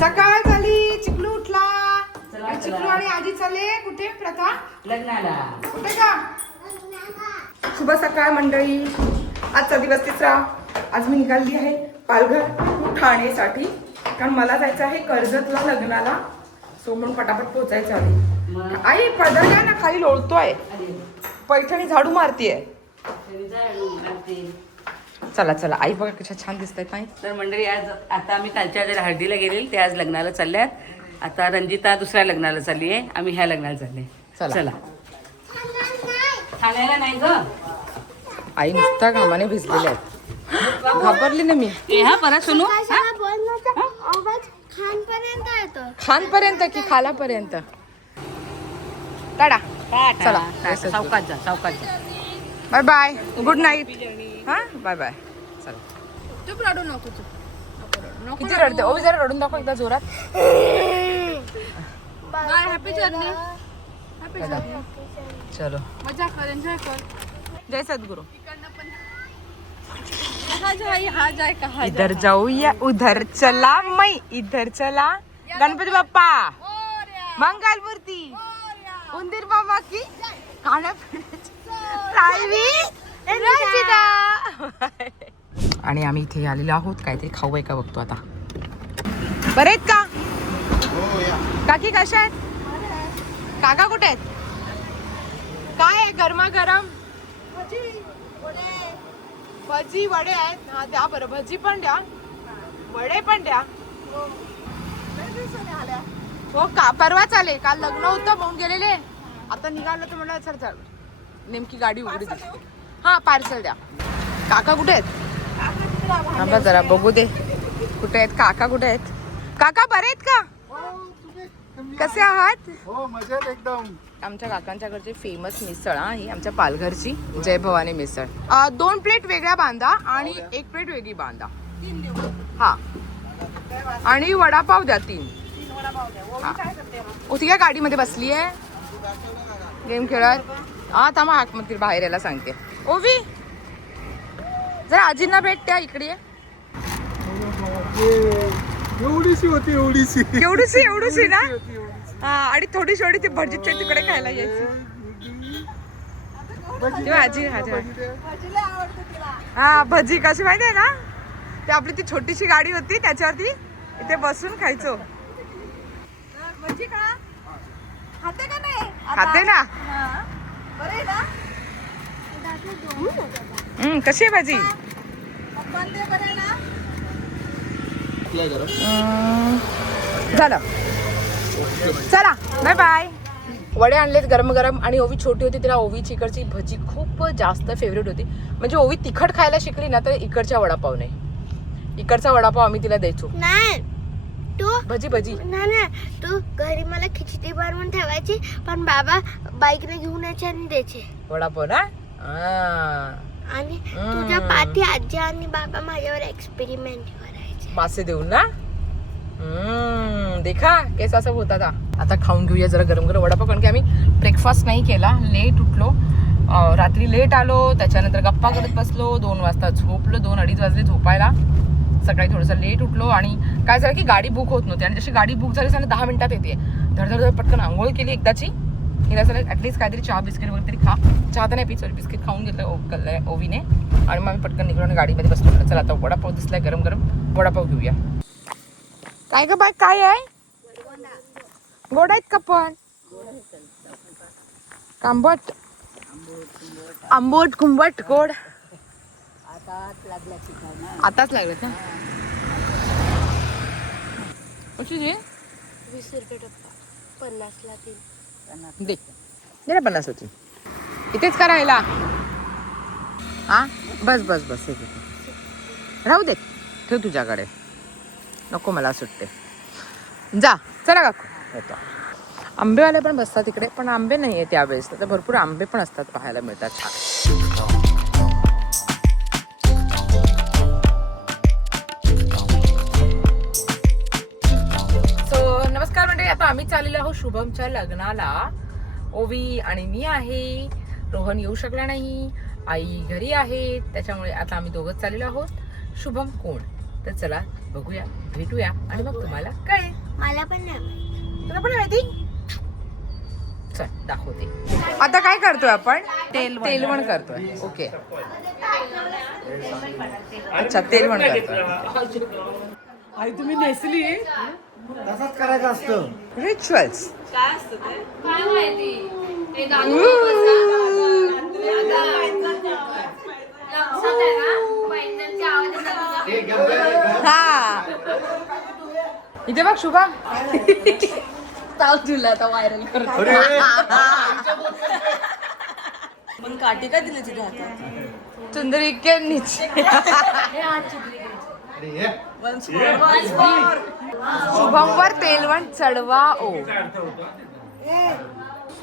सकाळ झाली, चिकलू उठला. चिकलू आणि आजी चालले कुठे? प्रथा लग्नाला. कुठे का? शुभ सकाळ मंडळी. आजचा दिवस तिसरा. आज मी निघाली आहे पालघर ठाणेसाठी, कारण मला जायचं आहे कर्जतला लग्नाला. सो म्हणून पटापट पोहोचायचं आहे. आई पदर घ्या ना, खाली लोळतोय. पैठणी झाडू मारतीये. चला चला आई बघा कशा छान दिसत नाही. तर मंडळी आज आता आम्ही कालच्या हळदीला गेलेली, ते आज लग्नाला चालल्यात. आता रंजिता दुसऱ्या लग्नाला चालली आहे, आम्ही ह्या लग्नाला चालले. चला. ठाण्याला नाही ग आई नुसता घामाने भिजलेल्या आहेत. घाबरली ना मी. हा परत सुनू. खानपर्यंत की खालापर्यंत? टाटा. चला. सावकाश जा, सावकाश जा. Bye bye, good night. हा बाय बाय. चला. चुप रडू नको. किती रडते? ओ जरा रडून दाखव एकदा जोरात. Bye. Happy journey. Happy journey. चलो मजा कर, एन्जॉय कर. जय सद्गुरु. कहा जाए, यहाँ जाए, कहा इधर जाऊया, उधर चला, मैं इधर चला. गणपती बाप्पा, मंगल मूर्ती, उंदीर बाबा की आणि आम्ही इथे आलेलो आहोत. काहीतरी खाऊ आहे का बघतो आता. बरे आहेत का काकी? कशा आहेत काका? कुठे आहेत? काय आहे गरमागरम? भजी वडे आहेत. हा द्या बरं, भजी पण द्या, वडे पण द्या. हो का? परवा चालेल. काल लग्न होतं म्हणून गेलेले, आता निघालो तर म्हणलं चल चल. नेमकी गाडी उघडी दिसते. हा पार्सल द्या. काका कुठे आहेत? थांबा जरा बघू दे कुठे आहेत काका. कुठे आहेत काका? बरे आहेत का? कसे आहात? हो मजेत एकदम. आमच्या काकांच्याकडची फेमस मिसळ ही आमच्या पालघरची जय भवानी मिसळ. 2 प्लेट वेगळ्या बांधा आणि 1 प्लेट वेगळी बांधा. हा आणि वडापाव द्या 3. ती काय गाडीमध्ये बसली आहे गेम खेळत? हा थांबा, हाक मग बाहेर यायला सांगते. ओवी जरा आजींना भेट द्या. इकडे एवढीशी होती, एवढीशी एवढीशी ना. हा आणि थोडीशी ती भजीच्या तिकडे खायला यायची. आजी हा भजी कशी माहिती आहे ना, ते आपली ती छोटीशी गाडी होती त्याच्यावरती इथे बसून खायचो. भजी का खाते का नाही? खाते ना. बरे ना. कशी आहे भाजी? बंदे बरे ना. झालं. चला बाय बाय. वडे आणलेत गरम गरम. आणि ओवी छोटी होती, तिला ओवीची इकडची भजी खूप जास्त फेवरेट होती. म्हणजे ओवी तिखट खायला शिकली ना तर इकडच्या वडापाव नाही. इकडचा वडापाव आम्ही तिला द्यायचो. नाही तू भजी भजी नाही तू घरी मला खिचडी बनवून ठेवायची, पण बाबा बाईकने घेऊन यायचे आणि द्यायचे वडापाव ना. आणि तुझ्या पाठी आजी आणि बाबा माझ्यावर एक्सपेरिमेंट करायचे. मासे देऊन ना. देखा कैसा सब होता था. आता खाऊन घेऊया जरा गरम गरम वडापाव, कारण की आम्ही ब्रेकफास्ट नाही केला. लेट उठलो, रात्री लेट आलो, त्याच्यानंतर गप्पा करत बसलो. 2 वाजता झोपलो, 2-2:30 वाजले झोपायला. सकाळी थोडंसं लेट उठलो आणि काय झालं की गाडी बुक होत नव्हती. आणि जशी गाडी बुक झाली आणि 10 मिनिटात येते. धडधड पटकन आंघोळ केली एकदाची. हिला असं ॲटलीस्ट काहीतरी चहा बिस्किट वगैरे तरी खा. चहा तर नाही पी, सॉरी बिस्किट खाऊन घेतलं ओवीने. आणि मग आम्ही पटकन निघलो आणि गाडीमध्ये बसलो. चला आता वडापाव दिसलाय गरम गरम, वडापाव घेऊया. काय ग बाय? काय आहे? गोड आहेत का पण? आंबट आंबट कुंबट गोड. आताच लागलं ना. कशी 20 रुपये डब्बा, 50ला 3. दे दे ना 50 होती. इथेच का राहिला? हा बस बस बस. राहू दे, ठेव तुझ्याकडे. नको मला सुट्टे. जा चला काकू. येतो. आंबेवाले पण बसतात तिकडे, पण आंबे नाही आहे त्यावेळेस. तर भरपूर आंबे पण असतात, पाहायला मिळतात छान. नमस्कार मंडळी. आता आम्ही चाललेलो आहोत शुभमच्या लग्नाला. ओवी आणि मी आहे. रोहन येऊ शकला नाही. आई घरी आहेत, त्याच्यामुळे आता आम्ही दोघंच चाललेलो आहोत. शुभम कोण, तर चला बघूया, भेटूया आणि मग तुम्हाला कळेल. मला पण नाही तुला पण माहिती, चल दाखवते. आता काय करतोय आपण? तेलवण करतोय. ओके, अच्छा तेलवण करतोय. आई तुम्ही नेसली तसंच करायचं असतं. रिच्युअल्स. हा इथे बघ शुभा, ताव तुला आता व्हायरल करतो. पण काठी काय दिली तिथे हातात? चुंदरी के नीचे. शुभमवर तेलवण चढवा ओ.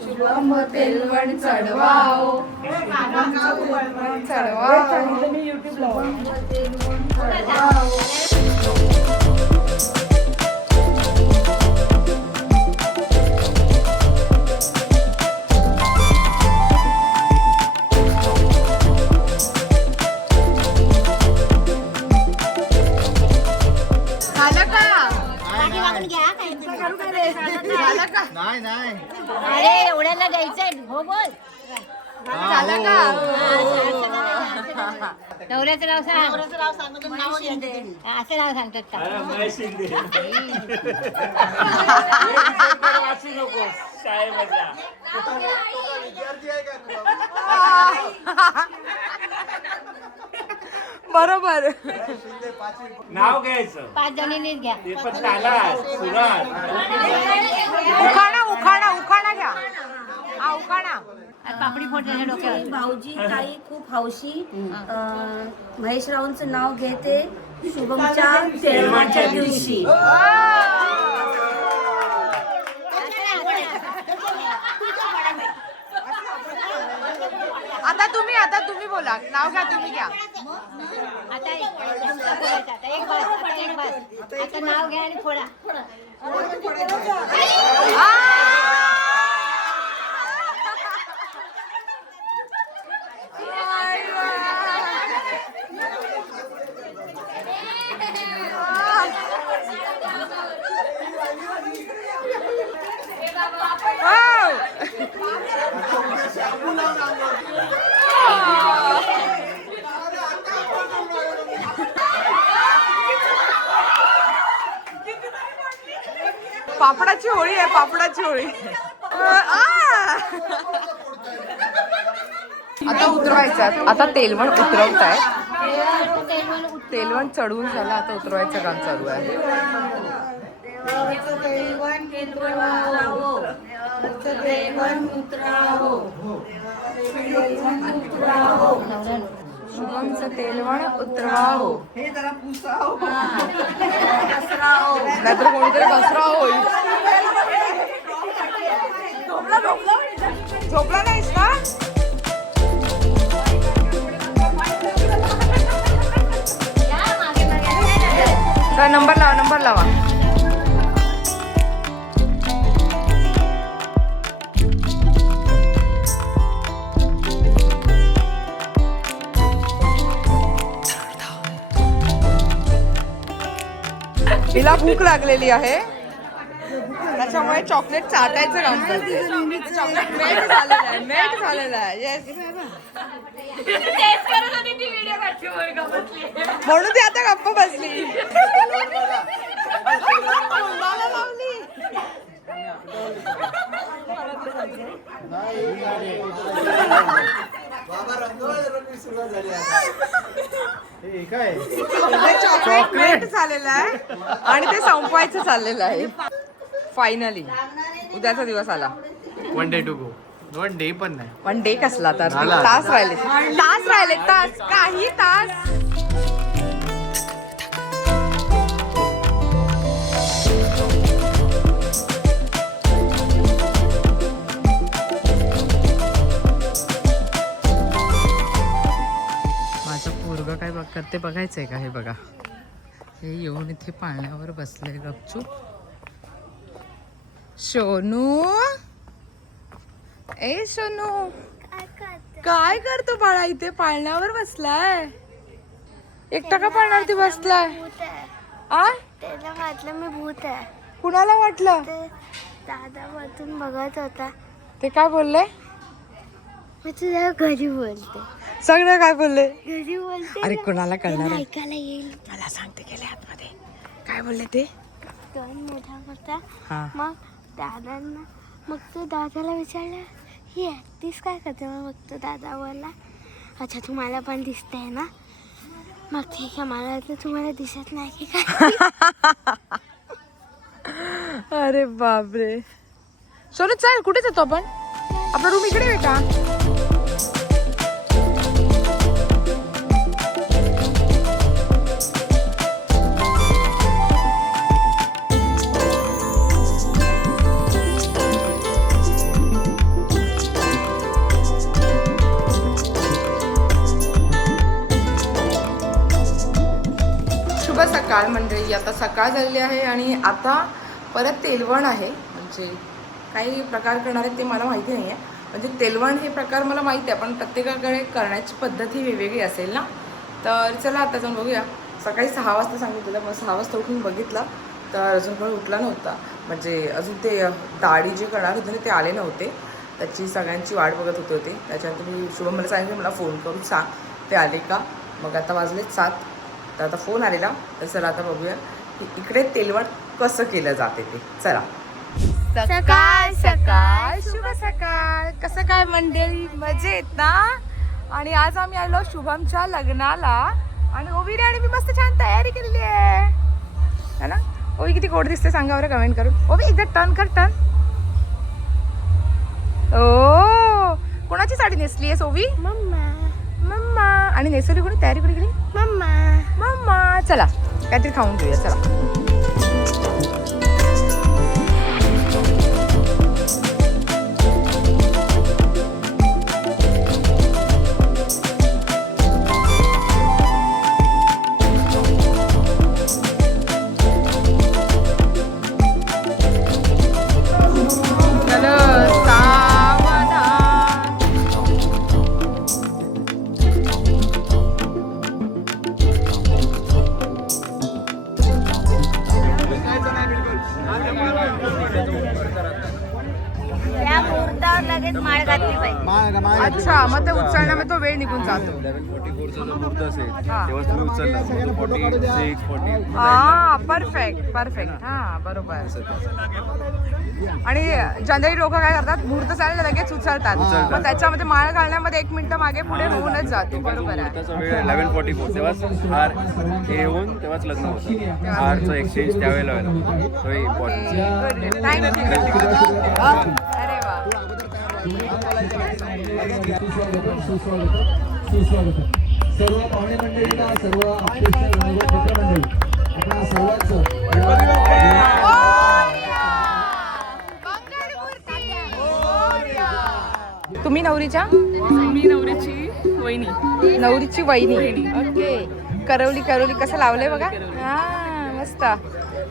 शुभम तेलवण चढवा ओ. चढवा नाही नाही अरे एवढ्याला द्यायचंय. हो बोल. झालं का? नवऱ्याचं नाव सांग. नवऱ्याचं नाव सांगतो. नाव शिंदे. असं नाव सांगतात का? बरोबर. नाव घ्यायचं 5 जणींनीच घ्या. ते पण त्याला सुरात. उखाणा उखाणा उखाणा घ्या. हा उखाणा. पापडी फोड त्याच्या डोक्यावर. भाऊजी ताई खूप हौशी. महेशरावांचं नाव घेते शुभमच्या तेलवणच्या दिवशी. आता तुम्ही बोला, नाव घ्या, तुम्ही घ्या. आता एक बस. आता नाव घ्या आणि फोडा. पापडाची होळी आहे, पापडाची होळी. आता उतरवायचं. आता तेलवण उतरवताय. तेलवण चढवून झालं, आता उतरवायचं काम चालू आहे. शुभमचं तेलवण उतरवाहो. नाहीतर कोणीतरी दसरा होईल. झोपला नाहीस का? नंबर लावा, नंबर लावा. तिला भूक लागलेली आहे, त्याच्यामुळे चॉकलेट चाटायचं काम करते. चॉकलेट मेल्ट झालेलं आहे, मेल्ट झालेलं आहे. येस, म्हणून ती आता गप्प बसली. चॉकलेट मेल्ट झालेलं आहे आणि ते संपवायचं चाललेलं आहे. फायनली उद्याचा दिवस आला. 1 day to go. 1 day पण नाही. 1 डे कसला तर, झाला. तास राहिले, तास काही तास. माझं पोरगं काय करते बघायचंय का? हे बघा, हे येऊन इथे पाळण्यावर बसलंय गपचूप. सोनू, ए सोनू, काय करते? काय करतो बाळा इथे पाळण्यावर बसलाय? एकटा का पाळण्यावरती बसलाय? भूत आहे. आ त्याला वाटलं मी भूत आहे. कुणाला वाटलं? ते दादा वरतून बघत होता. ते काय बोलले? मी तुझ्या घरी बोलते. सगळं काय बोलले? घरी बोलते. अरे ना. कुणाला कळणार त्याला आहे? ऐकायला येईल. मला सांगते गेले आतमध्ये काय बोलले ते. दोन मोठा होता. हा मग दादांना मग तो दादाला विचारलं ही ऍक्टिस काय करते. मग तो दादा बोलला अच्छा तुम्हाला पण दिसतंय ना. मग ठीक आहे मला वाटलं तुम्हाला दिसत नाही की काय. अरे बापरे. सोनू चल कुठे जातो आपण? आपला रूम इकडे आहे का? शुभ सकाळ मंडळी. आता सकाळ झालेली आहे आणि आता परत तेलवण आहे. म्हणजे काही प्रकार करणार आहेत ते मला माहिती नाही आहे. म्हणजे तेलवण हे प्रकार मला माहिती आहे पण प्रत्येकाकडे करण्याची पद्धत ही वेगवेगळी असेल ना. तर चला आता जाऊन बघूया. सकाळी 6 वाजता सांगितलं मग 6 वाजता उठून बघितलं तर अजून पण उठला नव्हता. म्हणजे अजून ते डाळी जे करणार होते ना ते आले नव्हते. त्याची सगळ्यांची वाट बघत होते होते. त्याच्यानंतर मी शुभम मला सांगितलं मला फोन करून सांग ते आले का. मग आता वाजले 7 तर आता फोन आलेला. तर चला आता बघूया की इकडे तेलवण कसं केलं जाते ते. चला. सकाळ सकाळ शुभ सकाळ. कसं काय मंडळी मजेत ना. आणि आज आम्ही आलो शुभमच्या लग्नाला आणि ओवीने आणि मी मस्त छान तयारी केलेली आहे ना. ओवी किती गोड दिसते सांगा बरं कमेंट करून. ओवी एकदा टर्न कर टर्न. ओ कोणाची साडी नेसली आहेस ओवी? Mamma mamma. आणि नेसवली कोणी तयारी कोणी केली? मम्मा. मम्मा. चला काहीतरी खाऊन घेऊया चला. या मुहूर्तावर लगेच माळ घातली पाहिजे. अच्छा मग ते उचलण्यामध्ये तो वेळ निघून जातो. 11:44 जो मुहूर्त असेल तेव्हाच तुम्ही उचलला. 46, 40 हा परफेक्ट परफेक्ट. हा बरोबर. आणि जनरली लोक काय करतात मुहूर्त चालले लगेच उचलतात. मग त्याच्यामध्ये माळ घालण्यामध्ये 1 मिनिट मागे पुढे होऊनच जाते. बरोबर आहे. त्याचा वेळ 11:44 तेव्हाच हार हे होऊन तेव्हाच लग्न होतं. हारचं एक्सचेंज त्यावेळेला व्हायला तो इम्पॉर्टंट. थँक्यू. अरे वा. सुस्वागत सर्व पाहुणे मंडळीला सर्व मंडळी आपल्या सर्वांचं तुम्ही नवरीच्या? मी नवरीची वहिनी. नवरीची वहिनी. ओके. करवली करवली कसं लावलंय बघा. हा मस्त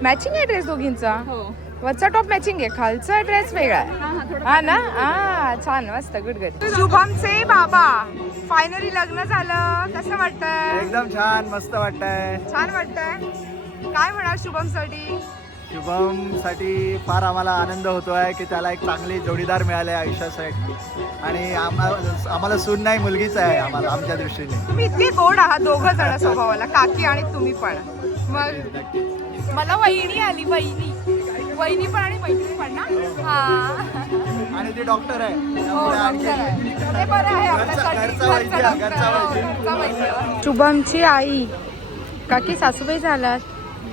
मॅचिंग आहे ड्रेस दोघींचा. वरचा टॉप मॅचिंग आहे खालचा ड्रेस वेगळा आहे. हा ना. हा छान मस्त गुड गुड. शुभमचे बाबा फायनली लग्न झालं. कसं वाटतंय? एकदम छान मस्त वाटतंय. छान वाटतंय. काय म्हणाल शुभम साठी? शुभम साठी फार आम्हाला आनंद होतोय की त्याला एक चांगली जोडीदार मिळाले आयुष्यासाठी. आणि आम्हाला सून नाही मुलगीच आहे आम्हाला आमच्या दृष्टीने. तुम्ही इतके गोड आहात दोघं जण स्वभावाला काकी आणि तुम्ही पण. मग मला वहिनी आली वहिनी. वहिनी पण आणि मैत्रिणी पण ना. हा आणि ती डॉक्टर आहे हो, त्यामुळे आणखी डॉक्टर आहे. ते बरं आहे आपल्यासाठी. घरचा वैद्य, घरचा घरचा डॉक्टर. वैद्य. हो, घरचा वैद्य. शुभमची आई काकी सासूबाई झालात?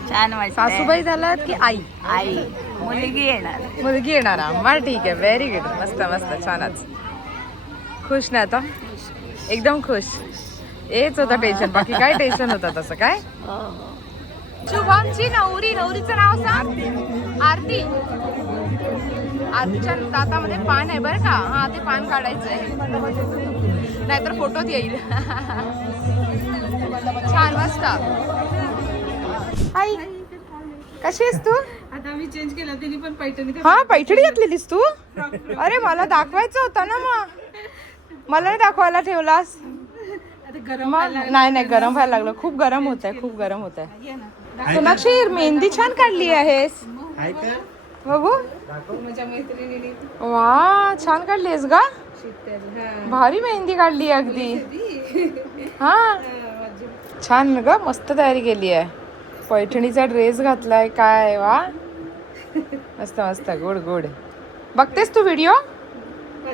छान वाटतं. सासूबाई झालात की आई? आई मुलगी येणार. मुलगी येणार. मग ठीक आहे. Very good. मस्त मस्त छानच. खुश ना आता? एकदम खुश. हेच होतं टेन्शन. बाकी काय टेन्शन होतं तसं काय? शुभमची नवरी. नवरीचं नाव सांग. आरती. आरतीच्या दातामध्ये पान आहे बरं का. हा ते पान काढायचंय नाहीतर फोटोत येईल. छान मस्त. आई कशी आहेस तू? आता मी चेंज केला तिने पण पैठणी. हा पैठणी घातलेलीस तू? अरे मला दाखवायचं होतं ना. मग मला नाही दाखवायला ठेवलास. नाही नाही गरम व्हायला लागलं. खूप गरम होत आहे, खूप गरम होत आहे. सोनाक्षी मेहंदी छान काढली आहेस बघू. वा छान काढलीस का. भारी मेहंदी काढली अगदी. हा छान ग, मस्त तयारी केली आहे. पैठणीचा ड्रेस घातलाय काय. वा मस्त मस्त. Good good. बघतेस तू व्हिडिओ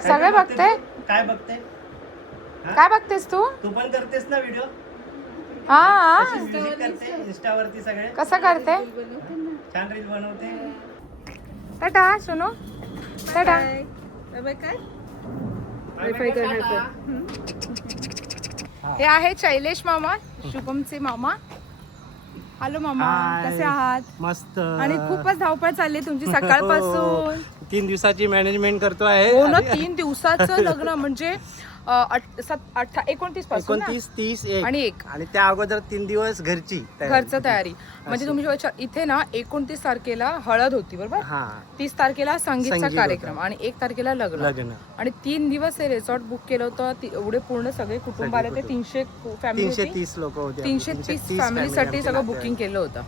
सगळे बघते. काय बघते काय बघतेस तू. तू पण करतेस ना व्हिडिओ. हा करते इंस्टावरती सगळे कसं करते. छान रील बनवते. टाटा सोनू टाटा. हे आहे शैलेश मामा, शुभमचे मामा. हॅलो मामा, कसे आहात. मस्त. आणि खूपच धावपळ चालली तुमची सकाळपासून. 3 दिवसाची मॅनेजमेंट करतो आहे. हो ना, 3 दिवसाचं लग्न म्हणजे 29 पासून 29, 30, 1 आणि 1 आणि त्या अगोदर 3 दिवस घरची घरचं तयारी. म्हणजे तुम्ही इथे ना 29 तारखेला हळद होती बरोबर. हा 30 तारखेला संगीतचा संगीत कार्यक्रम होता. आणि 1 तारखेला लग्न. आणि 3 दिवस हे रिसॉर्ट बुक केलं होतं. एवढे पूर्ण सगळे कुटुंब आले ते 300 फॅमिली 330 लोक होते. 330 फॅमिलीसाठी सगळं बुकिंग केलं होतं.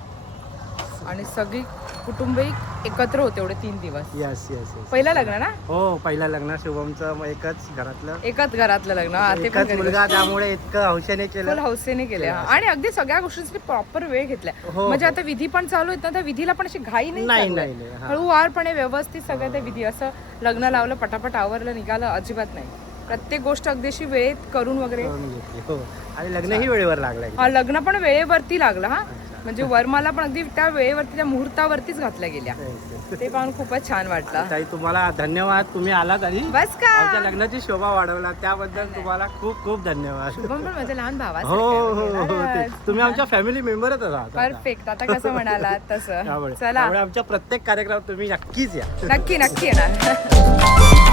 आणि सगळी कुटुंब एकत्र होते एवढे 3 दिवस. Yes yes. पहिलं लग्न ना. हो पहिला लग्न शुभमचं एकच घरातलं एकच घरातलं लग्न. ते पण एकच मुलगा, त्यामुळे इतकं हौशेने फुल केलं. हौसेने केले. आणि अगदी सगळ्या गोष्टींसाठी प्रॉपर वेळ घेतलाय. हो. म्हणजे आता विधी पण चालू आहेत ना, त्या विधीला पण अशी घाई नाही नाही, चालू आहे. नाही, नाही, हा. हळूवारपणे व्यवस्थित सगळ्या त्या विधी. असं लग्न लावलं पटापट आवरलं निघालं अजिबात नाही. प्रत्येक गोष्ट अगदीशी वेळेत करून वगैरे. करून घेतली. हो आणि लग्नही वेळेवर लागलंय. हा लग्न पण वेळेवरती लागलं. हा म्हणजे वरमाला पण अगदी त्या वेळेवरती त्या मुहूर्तावरतीच घातल्या गेल्या. ते पाहून खूपच छान वाटलं. ताई तुम्हाला धन्यवाद. तुम्ही आलात आणि बस का. आमच्या लग्नाची शोभा वाढवला त्याबद्दल तुम्हाला खूप खूप धन्यवाद. शुभम पण माझ्या लहान भावा. हो हो हो ते तुम्ही आमच्या फॅमिली मेंबरच आहात. परफेक्ट. आता कसं म्हणाला तसं. त्यामुळे चला आमच्या प्रत्येक कार्यक्रमात तुम्ही नक्कीच या. नक्की नक्की येणार.